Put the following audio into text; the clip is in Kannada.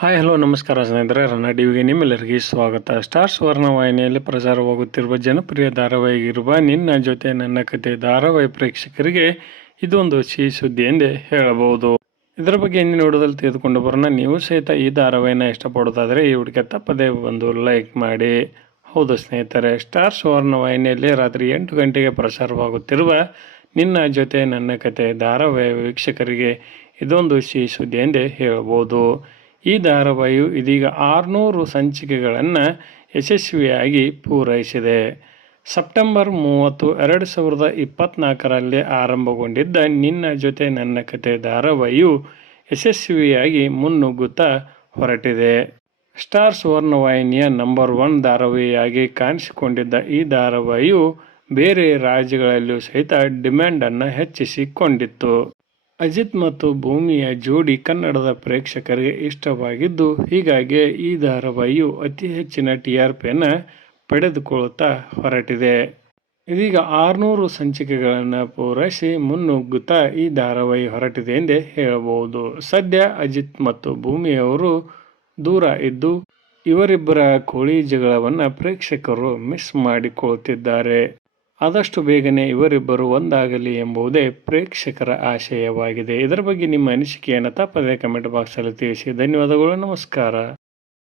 ಹಾಯ್ ಹಲೋ ನಮಸ್ಕಾರ ಸ್ನೇಹಿತರೆ, ರನ್ನ ಟಿವಿಗೆ ನಿಮ್ಮೆಲ್ಲರಿಗೆ ಸ್ವಾಗತ. ಸ್ಟಾರ್ ಸುವರ್ಣ ವಾಹಿನಿಯಲ್ಲಿ ಪ್ರಸಾರವಾಗುತ್ತಿರುವ ಜನಪ್ರಿಯ ಧಾರಾವಾಹಿಗಿರುವ ನಿನ್ನ ಜೊತೆ ನನ್ನ ಕತೆ ಧಾರಾವಾಹಿ ಪ್ರೇಕ್ಷಕರಿಗೆ ಇದೊಂದು ಸಿಹಿ ಸುದ್ದಿ ಎಂದೇ ಹೇಳಬಹುದು. ಇದರ ಬಗ್ಗೆ ಏನು ನೋಡೋದಲ್ಲಿ ತೆಗೆದುಕೊಂಡು ಬರೋಣ. ನೀವು ಸಹಿತ ಈ ಧಾರಾವಾಹಿನ ಇಷ್ಟಪಡೋದಾದರೆ ಈ ಹುಡುಗ ತಪ್ಪದೇ ಒಂದು ಲೈಕ್ ಮಾಡಿ. ಹೌದು ಸ್ನೇಹಿತರೆ, ಸ್ಟಾರ್ ಸುವರ್ಣ ವಾಹಿನಿಯಲ್ಲಿ ರಾತ್ರಿ 8 ಗಂಟೆಗೆ ಪ್ರಸಾರವಾಗುತ್ತಿರುವ ನಿನ್ನ ಜೊತೆ ನನ್ನ ಕತೆ ಧಾರಾವಾಹಿ ವೀಕ್ಷಕರಿಗೆ ಇದೊಂದು ಸಿಹಿ ಸುದ್ದಿ ಎಂದೇ ಹೇಳಬಹುದು. ಈ ಧಾರಾವಾಹಿಯು ಇದೀಗ 600 ಸಂಚಿಕೆಗಳನ್ನು ಯಶಸ್ವಿಯಾಗಿ ಪೂರೈಸಿದೆ. ಸೆಪ್ಟೆಂಬರ್ 30, 2024ರಲ್ಲಿ ಆರಂಭಗೊಂಡಿದ್ದ ನಿನ್ನ ಜೊತೆ ನನ್ನ ಕತೆ ಧಾರಾವಾಹಿಯು ಯಶಸ್ವಿಯಾಗಿ ಮುನ್ನುಗ್ಗುತ್ತಾ ಹೊರಟಿದೆ. ಸ್ಟಾರ್ ಸುವರ್ಣ ವಾಹಿನಿಯ ನಂಬರ್ 1 ಧಾರಾವಾಹಿಯಾಗಿ ಕಾಣಿಸಿಕೊಂಡಿದ್ದ ಈ ಧಾರಾವಾಹಿಯು ಬೇರೆ ರಾಜ್ಯಗಳಲ್ಲಿಯೂ ಸಹಿತ ಡಿಮ್ಯಾಂಡನ್ನು ಹೆಚ್ಚಿಸಿಕೊಂಡಿತ್ತು. ಅಜಿತ್ ಮತ್ತು ಭೂಮಿಯ ಜೋಡಿ ಕನ್ನಡದ ಪ್ರೇಕ್ಷಕರಿಗೆ ಇಷ್ಟವಾಗಿದ್ದು, ಹೀಗಾಗಿ ಈ ಧಾರಾವಾಹಿಯು ಅತಿ ಹೆಚ್ಚಿನ TRPಯನ್ನು ಪಡೆದುಕೊಳ್ಳುತ್ತಾ ಹೊರಟಿದೆ. ಇದೀಗ 600 ಸಂಚಿಕೆಗಳನ್ನು ಪೂರೈಸಿ ಮುನ್ನುಗ್ಗುತ್ತಾ ಈ ಧಾರಾವಾಹಿ ಹೊರಟಿದೆ ಎಂದೇ ಹೇಳಬಹುದು. ಸದ್ಯ ಅಜಿತ್ ಮತ್ತು ಭೂಮಿಯವರು ದೂರ ಇದ್ದು ಇವರಿಬ್ಬರ ಕೋಳಿ ಜಗಳವನ್ನು ಪ್ರೇಕ್ಷಕರು ಮಿಸ್ ಮಾಡಿಕೊಳ್ಳುತ್ತಿದ್ದಾರೆ. ಆದಷ್ಟು ಬೇಗನೆ ಇವರಿಬ್ಬರು ಒಂದಾಗಲಿ ಎಂಬುದೇ ಪ್ರೇಕ್ಷಕರ ಆಶಯವಾಗಿದೆ. ಇದರ ಬಗ್ಗೆ ನಿಮ್ಮ ಅನಿಸಿಕೆಯನ್ನು ತಪ್ಪದೇ ಕಮೆಂಟ್ ಬಾಕ್ಸಲ್ಲಿ ತಿಳಿಸಿ. ಧನ್ಯವಾದಗಳು, ನಮಸ್ಕಾರ.